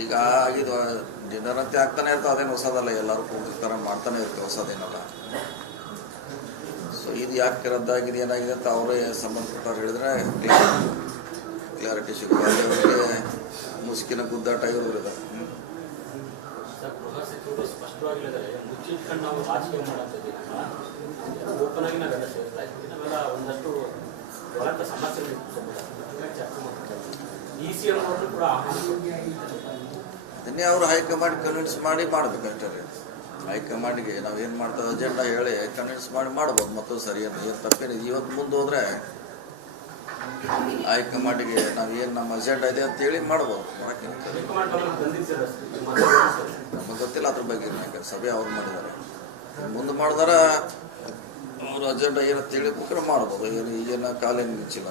ಈಗ ಇದು ಡಿನ್ನರ್ ಅಂತ ಆಗ್ತಾನೆ ಇರ್ತದೆ, ಅದೇನು ಹೊಸದಲ್ಲ, ಎಲ್ಲರೂ ಕೂಡಿರ್ತಾರೆ ಮಾಡ್ತಾನೆ ಇರ್ತೀವಿ, ಹೊಸದೇನಲ್ಲ. ಸೊ ಇದು ಯಾಕೆ ರದ್ದಾಗಿದೆ ಏನಾಗಿದೆ ಅಂತ ಅವರೇ ಸಂಬಂಧಪಟ್ಟವ್ರು ಹೇಳಿದ್ರೆ ಕ್ಲಾರಿಟಿ ಸಿಗುತ್ತೆ. ಅವರಿಗೆ ಮುಸುಕಿನ ಗುದ್ದಾಟ ಇರೋದ್ರಿಂದ ಅದನ್ನೇ ಅವರು ಹೈಕಮಾಂಡ್ ಕನ್ವಿನ್ಸ್ ಮಾಡಿ ಮಾಡ್ಬೇಕಷ್ಟೇ ರೀ. ಹೈಕಮಾಂಡ್ಗೆ ನಾವೇನು ಮಾಡ್ತೇವೆ ಅಜೆಂಡಾ ಹೇಳಿ ಕನ್ವಿನ್ಸ್ ಮಾಡಿ ಮಾಡ್ಬೋದು. ಮತ್ತೊಂದು ಸರಿ ಏನು ತಪ್ಪೇನಿದೆ. ಇವತ್ತು ಮುಂದೆ ಹೋದರೆ ಹೈಕಮಾಂಡ್ಗೆ ನಾವೇನು ನಮ್ಮ ಅಜೆಂಡಾ ಇದೆ ಅಂತೇಳಿ ಮಾಡ್ಬೋದು. ನಮಗೆ ಗೊತ್ತಿಲ್ಲ ಅದ್ರ ಬಗ್ಗೆ, ಸಭೆ ಅವ್ರು ಮಾಡಿದ್ದಾರೆ. ಮುಂದೆ ಮಾಡಿದಾರ ಅವ್ರ ಅಜೆಂಡಾ ಏನಂತೇಳಿ ಬೇಕಾದ್ರೆ ಮಾಡ್ಬೋದು. ಏನು ಈಗೇನು ಕಾಲೇನು ಮಿಂಚಿಲ್ಲ.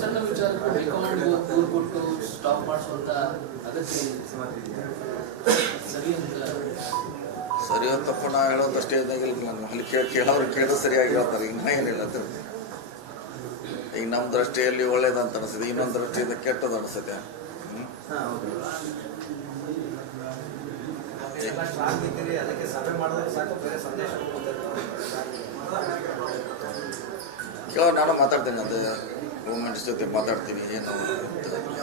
ಸಣ್ಣ ವಿಚಾರಕ್ಕೂ ಹೈಕಮಾಂಡ್ ದೂರು ಕೊಟ್ಟು ಸ್ಟಾಪ್ ಮಾಡಿಸುವಂತ ಅಗತ್ಯ ಸರಿ ತಪ್ಪು ನಾ ಹೇಳೋದಷ್ಟೇ ಇದಾಗಿಲ್ಲ. ನಾನು ಅಲ್ಲಿ ಕೇಳೋರು ಕೇಳೋದು ಸರಿಯಾಗಿ ಹೇಳ್ತಾರೆ. ಈಗ ನಾ ಏನಿಲ್ಲ ಅಂತ ಈಗ ನಮ್ಮ ದೃಷ್ಟಿಯಲ್ಲಿ ಒಳ್ಳೇದಂತ ಅನಿಸ್ತದೆ, ಇನ್ನೊಂದು ದೃಷ್ಟಿಯಿಂದ ಕೆಟ್ಟದ್ದು ಅನಿಸುತ್ತೆ. ಕೇಳೋ ನಾನು ಮಾತಾಡ್ತೀನಿ, ಅದು ಗೌರ್ಮೆಂಟ್ಸ್ ಜೊತೆ ಮಾತಾಡ್ತೀನಿ, ಏನು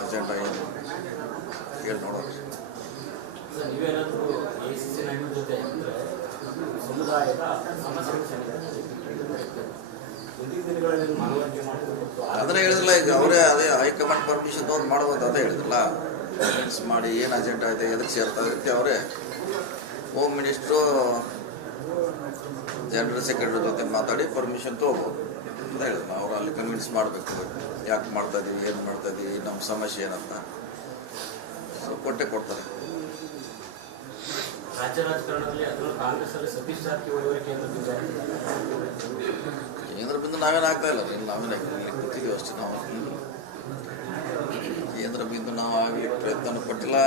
ಅಜೆಂಡಾ ಏನು ಹೇಳಿ ನೋಡೋಣ. ಅದನ್ನೇ ಹೇಳಿದ್ರಲ್ಲ, ಈಗ ಅವರೇ ಅದೇ ಹೈಕಮಾಂಡ್ ಪರ್ಮಿಷನ್ ತಗೊಂಡು ಮಾಡ್ಬೋದು ಅದೇ ಹೇಳಿದ್ರಲ್ಲ. ಕನ್ವಿನ್ಸ್ ಮಾಡಿ ಏನು ಅಜೆಂಡಾ ಇದೆ ಎದಕ್ಕೆ ಸೇರ್ತಾ ಇರುತ್ತೆ ಅವರೇ ಹೋಮ್ ಮಿನಿಸ್ಟ್ರು ಜನರಲ್ ಸೆಕ್ರೆಟರಿ ಜೊತೆ ಮಾತಾಡಿ ಪರ್ಮಿಷನ್ ತೊಗೋಬೋದು ಅಂತ ಹೇಳಿದ್ರು. ಅವ್ರು ಅಲ್ಲಿ ಕನ್ವಿನ್ಸ್ ಮಾಡಬೇಕು, ಯಾಕೆ ಮಾಡ್ತಾ ಇದೀವಿ, ಏನು ಮಾಡ್ತಾ ಇದೀವಿ, ನಮ್ಮ ಸಮಸ್ಯೆ ಏನಂತ. ಸೊ ಕೊಟ್ಟೆ ಕೊಡ್ತಾರೆ. ರಾಜ್ಯ ರಾಜಕಾರಣದಲ್ಲಿ ಅದರಲ್ಲೂ ಕಾಂಗ್ರೆಸ್ಸಲ್ಲಿ ಸತೀಶ್ ಜಾರಕಿಹೊಳಿ ಅವರ ಕೇಂದ್ರ ಬಿಂದು ನಾವೇನು ಆಗ್ತಾ ಇಲ್ಲ ರೀ, ನಾವೇನು ಕೂತಿದ್ದೀವಿ ಅಷ್ಟೇ. ನಾವು ಕೇಂದ್ರ ಬಿಂದು ನಾವು ಆಗ್ಲಿಕ್ಕೆ ಪ್ರಯತ್ನ ಪಟ್ಟಿಲ್ಲ.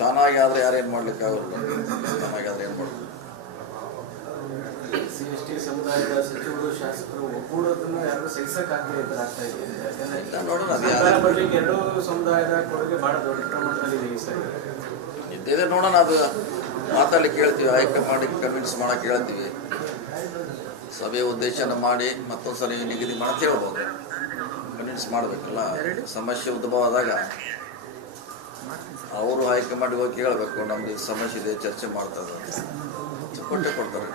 ತಾನಾಗಿ ಆದರೆ ಯಾರೇನು ಮಾಡ್ಲಿಕ್ಕಾಗಲ್ಲ. ತಾನಾಗಿ ಆದರೆ ಏನು ಮಾಡಬೇಕು. ST ಸಮುದಾಯದ ಸಚಿವರು ಶಾಸಕರು ಒಕ್ಕೂಡೋದನ್ನು ಯಾರು ಸಹಿಸಕ್ಕಾಗದೇ ಆಗ್ತಾ ಇದೆ. ನೋಡೋಣ, ಎರಡೂ ಸಮುದಾಯದ ಕೊಡುಗೆ ಬಹಳ ದೊಡ್ಡ ಪ್ರಮಾಣದಲ್ಲಿ ಇದ್ದಿದೆ. ನೋಡೋಣ, ಅದು ಮಾತಾಡ್ಲಿಕ್ಕೆ ಹೇಳ್ತೀವಿ, ಹೈಕಮಾಂಡಿಗೆ ಕನ್ವಿನ್ಸ್ ಮಾಡಕ್ಕೆ ಹೇಳ್ತೀವಿ. ಸಭೆ ಉದ್ದೇಶನ ಮಾಡಿ ಮತ್ತೊಂದು ಸಲ ನಿಗದಿ ಮಾಡಕ್ಕೆ ಹೇಳ್ಬೋದು. ಕನ್ವಿನ್ಸ್ ಮಾಡಬೇಕಲ್ಲ. ಸಮಸ್ಯೆ ಉದ್ಭವ ಆದಾಗ ಅವರು ಹೈಕಮಾಂಡ್ಗೆ ಹೋಗಿ ಕೇಳಬೇಕು, ನಮ್ದು ಸಮಸ್ಯೆ ಇದೆ, ಚರ್ಚೆ ಮಾಡ್ತಾರೆ, ಕೊಟ್ಟೆ ಕೊಡ್ತಾರೆ.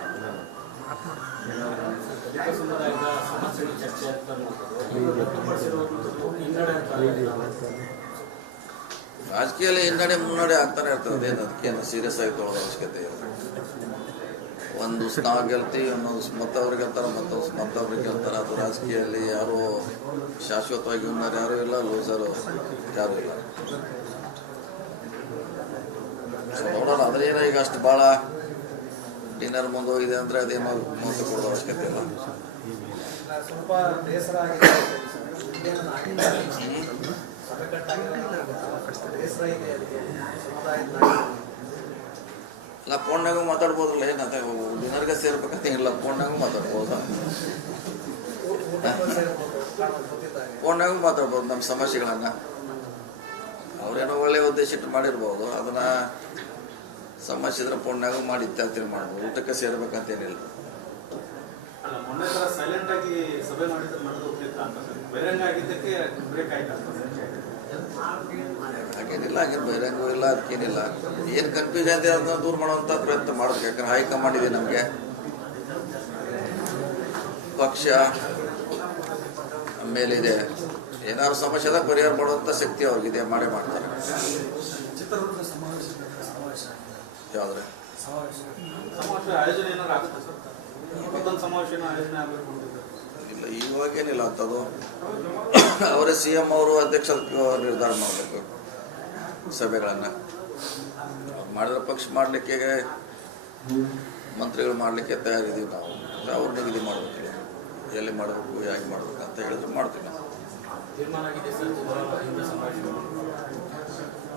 ರಾಜಕೀಯದಲ್ಲಿ ಹಿನ್ನಡೆ ಮುನ್ನಡೆ ಆಗ್ತಾನೆ ಇರ್ತದೆ. ಏನು ಅದಕ್ಕೇನು ಸೀರಿಯಸ್ ಆಗಿ ತೊಗೊಳ್ಳೋದು ಅವಶ್ಯಕತೆ ಇಲ್ಲ. ಒಂದು ನಾವು ಗೆಲ್ತೀವಿ, ಇನ್ನೊಂದು ಮತ್ತವ್ರಿಗೆ ಗೆಲ್ತಾರೆ, ಮತ್ತೊಬ್ರಿಗೆ ಗೆಲ್ತಾರೆ. ಅದು ರಾಜಕೀಯದಲ್ಲಿ ಯಾರು ಶಾಶ್ವತವಾಗಿ ವಿನ್ನರ್ ಯಾರೂ ಇಲ್ಲ, ಲೂಸರು ಯಾರೂ ಇಲ್ಲ. ಸೊ ನೋಡೋಣ. ಅದ್ರೇನೋ ಈಗ ಅಷ್ಟು ಭಾಳ ಡಿನ್ನರ್ ಮುಂದೆ ಹೋಗಿದೆ ಅಂದರೆ ಅದೇನೋ ಮುಂದೆ ಕೊಡೋದು ಅವಶ್ಯಕತೆ ಇಲ್ಲ. ಸ್ವಲ್ಪ ಬೇಸರ ಆಗಿದೆ. ಇಲ್ಲ ಫೋನ್ನಾಗೂ ಮಾತಾಡ್ಬೋದಲ್ಲ, ಏನಂತ ಡಿನ್ನರ್ಗೆ ಸೇರ್ಬೇಕಂತ ಇಲ್ಲ, ಫೋನ್ನಾಗೂ ಮಾತಾಡ್ಬೋದು. ಫೋನ್ನಾಗೂ ಮಾತಾಡ್ಬೋದು ನಮ್ಮ ಸಮಸ್ಯೆಗಳನ್ನು. ಅವ್ರೇನೋ ಒಳ್ಳೆಯ ಉದ್ದೇಶ ಇಟ್ಟು ಮಾಡಿರ್ಬೋದು, ಅದನ್ನು ಸಮಸ್ಯೆ ಇದ್ರೆ ಫೋನ್ನಾಗೂ ಮಾಡಿ ಇತ್ಯಾದಿ ಮಾಡ್ಬೋದು. ಊಟಕ್ಕೆ ಸೇರ್ಬೇಕಂತೇನಿಲ್ಲ. ಹಾಗೇನಿಲ್ಲ, ಹಾಗೇನು ಬಹಿರಂಗ ಇಲ್ಲ, ಅದಕ್ಕೇನಿಲ್ಲ. ಏನು ಕನ್ಫ್ಯೂಷನ್ ಇದೆ ಅದನ್ನ ದೂರ ಮಾಡುವಂಥ ಪ್ರಯತ್ನ ಮಾಡಬೇಕು. ಯಾಕಂದ್ರೆ ಹೈಕಮಾಂಡ್ ಇದೆ ನಮಗೆ, ಪಕ್ಷ ಮೇಲಿದೆ. ಏನಾದ್ರು ಸಮಸ್ಯೆ ಅದಾಗ ಪರಿಹಾರ ಮಾಡುವಂಥ ಶಕ್ತಿ ಅವ್ರಿಗಿದೆ, ಮಾಡೇ ಮಾಡ್ತಾರೆ. ಯಾವ್ದ್ರೆ ಇಲ್ಲ, ಇವಾಗೇನಿಲ್ಲ ಅಂಥದ್ದು. ಅವರೇ CM ಅವರು ಅಧ್ಯಕ್ಷ ನಿರ್ಧಾರ ಮಾಡಬೇಕು ಸಭೆಗಳನ್ನು. ಮಾಡಿದ್ರೆ ಪಕ್ಷ ಮಾಡಲಿಕ್ಕೆ, ಮಂತ್ರಿಗಳು ಮಾಡಲಿಕ್ಕೆ ತಯಾರಿದ್ದೀವಿ ನಾವು. ಅವ್ರು ನಿಗದಿ ಮಾಡಬೇಕಿಲ್ಲ, ಎಲ್ಲಿ ಮಾಡಬೇಕು, ಹೇಗೆ ಮಾಡಬೇಕು ಅಂತ ಹೇಳಿದ್ರೆ ಮಾಡ್ತೀವಿ ನಾವು.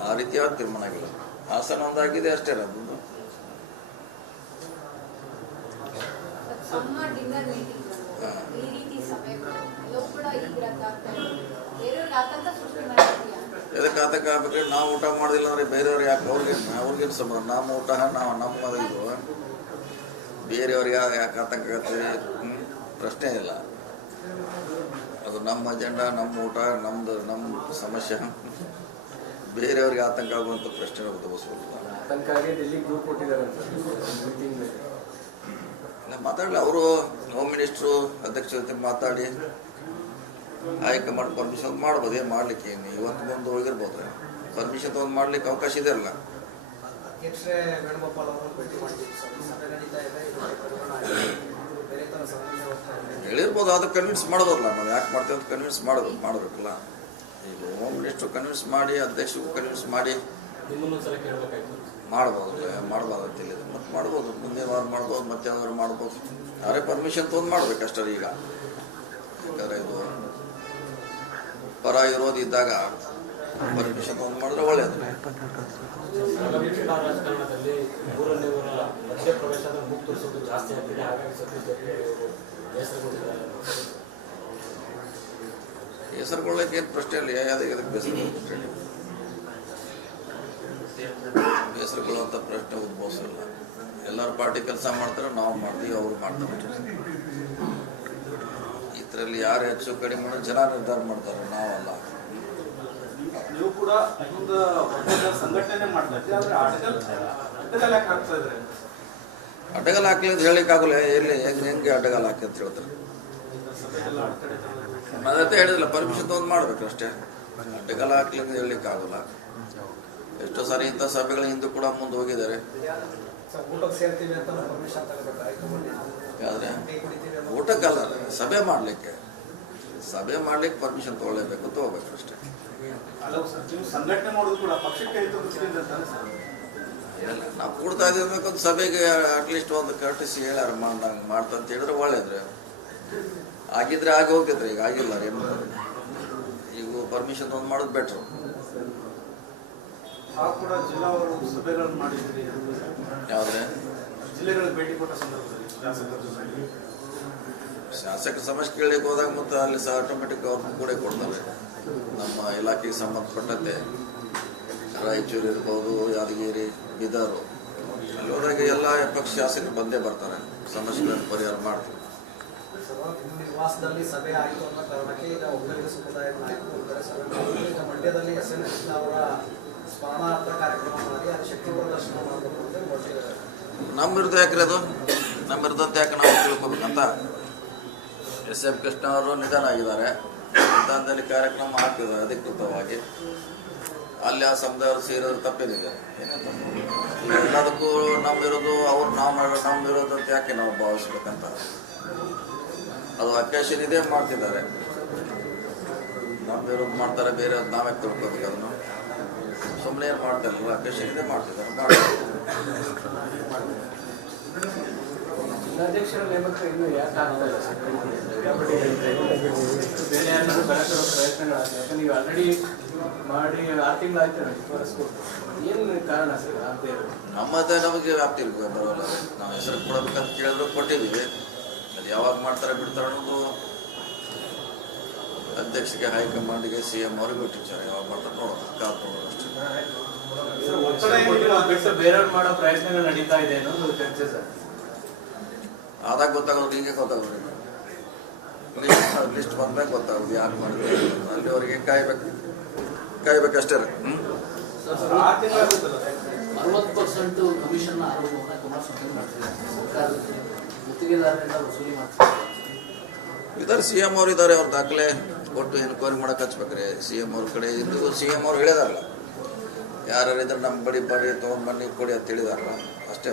ಆ ರೀತಿಯಾದ ತೀರ್ಮಾನ ಆಗಿಲ್ಲ. ಹಾಸನ ಒಂದಾಗಿದೆ ಅಷ್ಟೇ. ನಮ್ಮದು ಡಿನ್ನರ್ ಮೀಟಿಂಗ್ ಈಗ ರದ್ದಾಗ್ತಾ ಇದೆ. ಬೇರೆಯವ್ರಿಗೆ ಆತಂಕ ಸೃಷ್ಟಿ ಮಾಡ್ತಿದ್ಯಾ? ಎದಕ್ಕೆ ಆತಂಕ ಆಗ್ಬೇಕು? ನಾವು ಊಟ ಮಾಡೋದಿಲ್ಲ ಅಂದ್ರೆ ಬೇರೆಯವ್ರು ಯಾಕೆ ಅವ್ರಿಗೇನು ಸಂಬಂಧ? ನಮ್ಮ ಊಟ ನಮ್ಮ ಇದು ಬೇರೆಯವ್ರಿಗೆ ಯಾಕೆ ಆತಂಕ ಆಗತ್ತೆ? ಪ್ರಶ್ನೆ ಇಲ್ಲ. ಅದು ನಮ್ಮ ಅಜೆಂಡಾ, ನಮ್ಮ ಊಟ, ನಮ್ಮ ಸಮಸ್ಯೆ. ಬೇರೆಯವ್ರಿಗೆ ಆತಂಕ ಆಗುವಂಥ ಪ್ರಶ್ನೆ ಉದ್ಭವಿಸೋದಿಲ್ಲ. ಆತಂಕಾಗಿ ಡೆಲ್ಲಿ ಗ್ರೂಪ್ ಕೊಟ್ಟಿದ್ದಾರೆ ಮೀಟಿಂಗ್ ಮೇಲೆ. ಮಾತಾಡಲಿ, ಅವರು ಹೋಮ್ ಮಿನಿಸ್ಟ್ರು ಅಧ್ಯಕ್ಷ ಜೊತೆ ಮಾತಾಡಿ ಹೈಕಮಾಂಡ್ ಪರ್ಮಿಷನ್ ಮಾಡ್ಬೋದು. ಏನು ಮಾಡ್ಲಿಕ್ಕೆ ಏನು ಇವತ್ತು ಮುಂದೆ ಹೋಗಿರ್ಬೋದ್ರೆ ಪರ್ಮಿಷನ್ ತೊಗೊಂಡು ಮಾಡ್ಲಿಕ್ಕೆ ಅವಕಾಶ ಇದೆ ಅಲ್ಲ. ಅಧ್ಯಕ್ಷರೇ ವೇಣುಗೋಪಾಲ್ ಅವರನ್ನು ಭೇಟಿ ಮಾಡಿದ್ದೀವಿ. ಸಭೆ ನಡೀತಾ ಇದೆ, ಬೇರೆ ಥರ ಸಮನ್ವಯ ಹೋಗ್ತಾ ಇದೆ. ಹೇಳಿರ್ಬೋದು, ಅದು ಕನ್ವಿನ್ಸ್ ಮಾಡೋದಲ್ಲ. ನಾವು ಯಾಕೆ ಮಾಡ್ತೀವಿ ಅಂತ ಕನ್ವಿನ್ಸ್ ಮಾಡಬೇಕಲ್ಲ. ಈಗ ಹೋಮ್ ಮಿನಿಸ್ಟ್ರು ಕನ್ವಿನ್ಸ್ ಮಾಡಿ, ಅಧ್ಯಕ್ಷರು ಕನ್ವಿನ್ಸ್ ಮಾಡಿ ನಿಮ್ಮನ್ನೊಂದ್ಸಲ ಕೇಳಬೇಕಾಯ್ತು. ಮಾಡ್ಬೋದು ಅಂತ ಹೇಳಿದ್ರು. ಮತ್ತೆ ಮಾಡ್ಬೋದು, ಮುಂದಿನ ವಾರ ಮಾಡ್ಬೋದು, ಮತ್ತೆ ಯಾವ್ದಾದ್ರು ಮಾಡ್ಬೋದು. ಯಾರೇ ಪರ್ಮಿಷನ್ ತೊಗೊಂಡು ಮಾಡ್ಬೇಕಷ್ಟೇ. ಈಗ ಯಾಕಂದರೆ ಇದು ಪರ ಇರೋದು ಇದ್ದಾಗ ಪರ್ಮಿಷನ್ ತೊಗೊಂಡು ಮಾಡಿದ್ರೆ ಒಳ್ಳೆಯದು. ರಾಜಕಾರಣದಲ್ಲಿ ಊರಲ್ಲಿವರ ಮಧ್ಯ ಪ್ರವೇಶ ಮುಕ್ತ ತೋರಿಸೋದು ಜಾಸ್ತಿ ಆಗ್ತಿದೆ. ಹಾಗಾಗಿ ಸತೀಶ್ ಜಾರಕಿಹೊಳಿ ಹೆಸರುಕೊಳ್ಳೋಕೆ ಏನು ಪ್ರಶ್ನೆ ಇಲ್ಲ. ಅದಕ್ಕೆ ಹೆಸರುಕೊಳ್ಳುವಂಥ ಪ್ರಶ್ನೆ ಉದ್ಭವಿಸಲ್ಲ. ಎಲ್ಲರೂ ಪಾರ್ಟಿ ಕೆಲಸ ಮಾಡ್ತಾರೆ, ನಾವು ಮಾಡ್ತೀವಿ, ಅವರು ಮಾಡ್ತಾರೆ. ಇದರಲ್ಲಿ ಯಾರು ಹೆಚ್ಚು ಕಡಿಮೆ ಮಾಡೋ ಜನ ನಿರ್ಧಾರ ಮಾಡ್ತಾರೆ, ನಾವಲ್ಲ. ನೀವು ಕೂಡ ಒಂದು ಸಂಘಟನೆ ಮಾಡ್ತಾ ಇದ್ದೀವಿ, ಆದ್ರೆ ಅಡ್ಡಗಾಲ ಹಾಕ್ತಾ ಇದ್ರೆ ಅಡ್ಡಗಾಲ ಹಾಕ್ಲಿ ಅಂತ ಹೇಳಿಕ್ಕಾಗಲ್ಲ. ಎಲ್ಲಿ ಹೆಂಗೆ ಅಡ್ಡಗಾಲ ಹಾಕಿ ಅಂತ ಹೇಳ್ತಾರೆ. ಅದೇ ಹೇಳಿದಿಲ್ಲ, ಪರ್ಮಿಷನ್ ತೊಗೊಂಡು ಮಾಡ್ಬೇಕು ಅಷ್ಟೇ. ಅಡ್ಡಗಾಲ ಹಾಕ್ಲಿ ಅಂತ ಹೇಳಿಕ್ಕಾಗಲ್ಲ. ಎಷ್ಟೋ ಸಾರಿ ಇಂಥ ಸಭೆಗಳ ಹಿಂದೂ ಕೂಡ ಮುಂದೆ ಹೋಗಿದ್ದಾರೆ. ಊಟಕ್ಕೆ ಸೇರ್ತೀವಿ ಅಂತ ಪರ್ಮಿಷನ್ ತಗೋಬೇಕಾಯ್ತು. ಆದರೆ ಊಟಕ್ಕಲ್ಲ, ಸಭೆ ಮಾಡಲಿಕ್ಕೆ ಪರ್ಮಿಷನ್ ತೊಗೊಳ್ಳೇಬೇಕು, ತಗೋಬೇಕು ಅಷ್ಟೇ. ನೀವು ಸಂಘಟನೆ ಮಾಡೋದು ಕೂಡ ಪಕ್ಷಕ್ಕೆ ಇಲ್ಲ, ನಾವು ಕೊಡ್ತಾ ಇದ್ದೀವಿ. ಒಂದು ಸಭೆಗೆ ಅಟ್ಲೀಸ್ಟ್ ಒಂದು ಕರ್ಟಿಸಿ ಹೇಳ್ಯಾರ ಮಾಡ್ತಾ ಅಂತ ಹೇಳಿದ್ರೆ ಒಳ್ಳೇದ್ರೆ. ಆಗಿದ್ರೆ ಆಗಿ ಹೋಗ್ತಿದ್ರೆ, ಈಗ ಆಗಿಲ್ಲ. ಏನು ಮಾಡೋದು? ಈಗ ಪರ್ಮಿಷನ್ ತೊಗೊಂಡು ಮಾಡೋದು ಬೆಟ್ರು. ಕೂಡ ಜಿಲ್ಲಾವರು ಸಭೆಗಳನ್ನು ಮಾಡಿದ್ರಿ, ಯಾವುದ್ರೆ ಜಿಲ್ಲೆಗಳಿಗೆ ಭೇಟಿ ಕೊಟ್ಟ ಸಂದರ್ಭದಲ್ಲಿ ಶಾಸಕರ ಸಮಸ್ಯೆ ಕೇಳಲಿಕ್ಕೆ ಹೋದಾಗ ಮತ್ತು ಅಲ್ಲಿ ಸಹ ಆಟೋಮೆಟಿಕ್ ಅವ್ರನ್ನ ಕೂಡ ಕೊಡ್ತಾರೆ. ನಮ್ಮ ಇಲಾಖೆಗೆ ಸಂಬಂಧಪಟ್ಟಂತೆ ರಾಯಚೂರು ಇರ್ಬೋದು, ಯಾದಗಿರಿ, ಬೀದರು, ಅಲ್ಲಿ ಹೋದಾಗ ಎಲ್ಲ ಪಕ್ಷ ಶಾಸಕರು ಬಂದೇ ಬರ್ತಾರೆ, ಸಮಸ್ಯೆಗಳನ್ನು ಪರಿಹಾರ ಮಾಡ್ತಾರೆ. ನಿಮ್ಮ ನಿವಾಸದಲ್ಲಿ ಸಭೆ ಆಯಿತು ಅನ್ನೋ ಕಾರಣಕ್ಕೆ ಈಗ ಒಕ್ಕಲಿಗ ಸಮುದಾಯದ ನಾಯಕರು ಇದ್ದಾರೆ. ಸಭೆ ಮಾಡಿದ್ರು. ಈಗ ಮಂಡ್ಯದಲ್ಲಿ SN ಅವರ ಸ್ಮರಣಾರ್ಥ ಕಾರ್ಯಕ್ರಮ ಮಾಡಿ ಅದು ಶಕ್ತಿ ಪ್ರದರ್ಶನ ಮಾಡಬೇಕು ಅಂತ ಹೊರಟಿದ್ದಾರೆ. ನಮ್ಮ ವಿರುದ್ಧ ಯಾಕ್ರಿ ಅದು? ನಮ್ಮ ವಿರುದ್ಧ ಯಾಕೆ ನಾವು ತಿಳ್ಕೊಬೇಕಂತ? SM ಕೃಷ್ಣ ಅವರು ನಿಧನ ಆಗಿದ್ದಾರೆ. ನಿಧನದಲ್ಲಿ ಕಾರ್ಯಕ್ರಮ ಆಗ್ತಿದ್ದಾರೆ ಅಧಿಕೃತವಾಗಿ. ಅಲ್ಲಿ ಆ ಸಮುದಾಯವರು ಸೇರೋದು ತಪ್ಪೇನಿದೆ? ಎಲ್ಲದಕ್ಕೂ ನಮ್ಮ ವಿರೋಧ, ಅವ್ರು ನಾವು ಮಾಡೋ ನಮ್ಮ ವಿರೋಧ ಅಂತ ಯಾಕೆ ನಾವು ಭಾವಿಸ್ಬೇಕಂತ? ಅದು ಅಕೇಶನ್ ಇದೆ, ಮಾಡ್ತಿದ್ದಾರೆ. ನಮ್ಮ ವಿರೋಧ ಮಾಡ್ತಾರೆ, ಬೇರೆ ನಾವೇ ತಿಳ್ಕೊಬೇಕು. ಅದನ್ನು ಸುಮ್ಮನೆ ಏನು ಮಾಡ್ತಾರಲ್ಲ, ಅಕೇಶನ್ ಇದೆ, ಮಾಡ್ತಿದ್ದಾರೆ. ಜಿಲ್ಲಾಧ್ಯಕ್ಷರ ನೇಮಕ ಇನ್ನೂ ಯಾಕೆ ಆಗ್ತಾ ಇಲ್ಲ? ಬೇರೆ ಯಾರು ಬರಕರೋ ಪ್ರಯತ್ನಗಳಾಗ್ತದೆ. ಯಾಕಂದ್ರೆ ನೀವು ಆಲ್ರೆಡಿ ಮಾಡಿ 6 ತಿಂಗಳಾಯ್ತು ತೋರಿಸ್ಕೊಟ್ಟು. ಏನು ಕಾರಣ ಸರ್ ಆಗ್ತಾ ಇರೋದು? ನಮ್ಮದೇ ನಮಗೆ ವ್ಯಾಪ್ತಿ ಬರೋಲ್ಲ. ನಾವು ಹೆಸರು ಕೊಡಬೇಕಂತ ಕೇಳಿದ್ರು ಕೊಟ್ಟಿದ್ದೀವಿ. ಅದು ಯಾವಾಗ ಮಾಡ್ತಾರೆ ಬಿಡ್ತಾರೆ ಅನ್ನೋದು ಅಧ್ಯಕ್ಷರಿಗೆ, ಹೈಕಮಾಂಡ್ಗೆ, CM ಅವ್ರಿಗೆ ಬಿಟ್ಟಿರ್ತಾರೆ. ಯಾವಾಗ ಮಾಡ್ತಾರೆ ನೋಡೋದು, ಕಾದು ನೋಡೋದು ಅಷ್ಟೇ. ಬೇರೆಯವ್ರು ಮಾಡೋ ಪ್ರಯತ್ನಗಳು ನಡೀತಾ ಇದೆ ಅನ್ನೋದು ಚರ್ಚೆ ಸರ್. ಆದಾಗ ಗೊತ್ತಾಗೋದು, ಹೀಗೆ ಗೊತ್ತಾಗೋದು. ಲಿಸ್ಟ್ ಬಂದಾಗ ಗೊತ್ತಾಗೋದು ಯಾಕೆ ಮಾಡಿದ್ರೆ. ಅಲ್ಲಿವರೆಗೆ ಕಾಯ್ಬೇಕಷ್ಟೇ. 60% ಕಮಿಷನ್ ಆರೋಪವನ್ನು ಕುಮಾರಸ್ವಾಮಿ ಮಾಡ್ತಿದ್ದಾರೆ. ಸರ್ಕಾರದ ಗುತ್ತಿಗೆದಾರರಿಂದ ವಸೂಲಿ ಮಾಡ್ತಾರೆ. ಇದ್ದಾರೆ, CM ಅವ್ರು ಇದ್ದಾರೆ. ಅವ್ರ ದಾಖಲೆ ಕೊಟ್ಟು ಎನ್ಕ್ವೈರಿ ಮಾಡಕ್ಕೆ ಹಚ್ಬೇಕ್ರಿ. CM ಅವ್ರ ಕಡೆ ಇದ್ದು CM ಅವ್ರು ಹೇಳಿದಾರಲ್ಲ, ಯಾರು ಇದ್ರೆ ನಮ್ಮ ಬಡಿ ತೊಗೊಂಡು ಬನ್ನಿ ಕೊಡಿ ಅಂತ ಹೇಳಿದಾರಲ್ಲ, ಅಷ್ಟೇ.